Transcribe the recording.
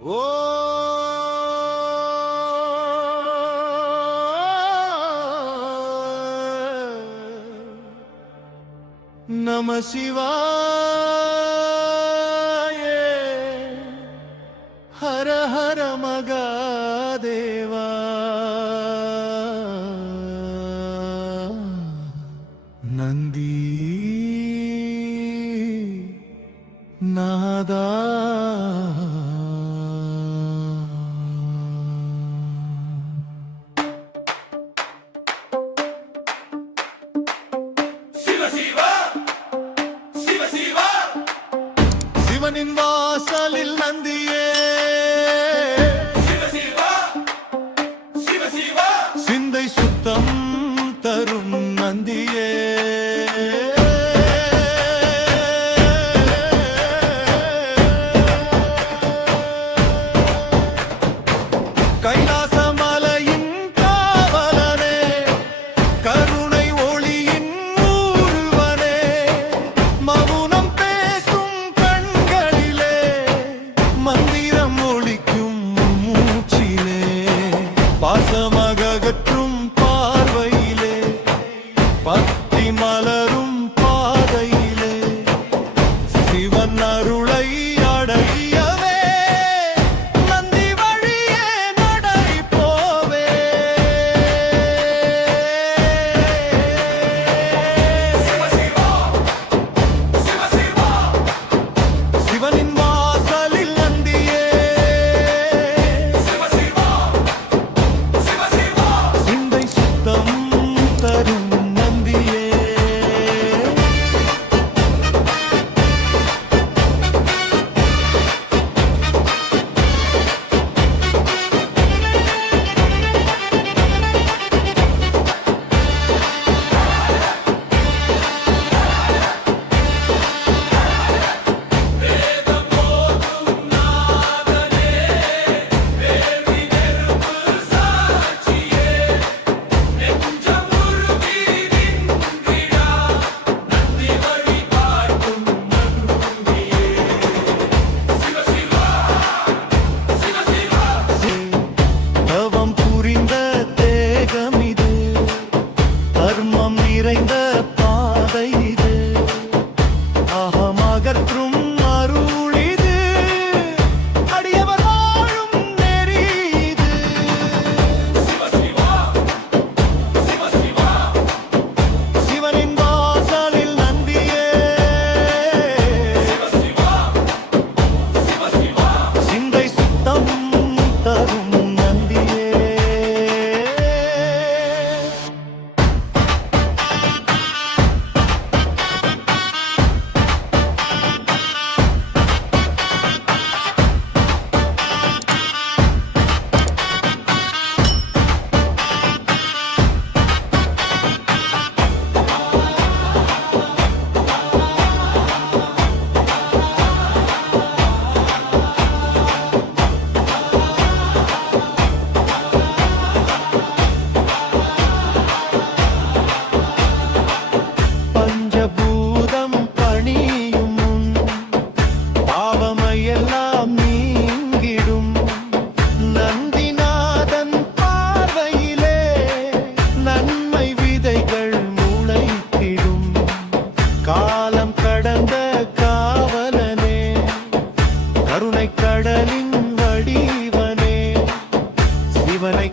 ஓ நம சிவாய ஹர ஹர மகாதேவா நந்தி நாதா சிவனின் வாசலில் நந்தியே சிந்தை சுத்தம் தரும் நந்தியே கைலாசமலையின் காவலனே கருணை ஒளியின் ஊர்வனே மவுனம் பேசும் கண்களிலே மந்திரம் ஒளிக்கும் மூச்சிலே பாசமகற்றும் பார்வையிலே பக்தி மலரும் பாதையிலே சிவன் அருளை அடையவே நந்தி வழியே நடை போவே சிவனின் வாசலில் நந்தியே சிந்தை சுத்தம் தரும் நந்தியே தவம் புரிந்த தேகம் இது தர்மம் நிறைந்த பாதை இது அகமகற்றும் அருள் இது அடியவர் வாழும் நெறி இது சிவனின் வாசலில் நந்தியே சிந்தை சுத்தம் தரும் நந்தியே பஞ்சபூதம் பணியும் முன் பாவமையெல்லாம் நீங்கிடும் நந்திநாதன் பார்வையிலே நன்மை விதைகள் முளைத்திடும் காலம் கடந்த காவலனே கருணை கடலின் வடிவனே சிவனை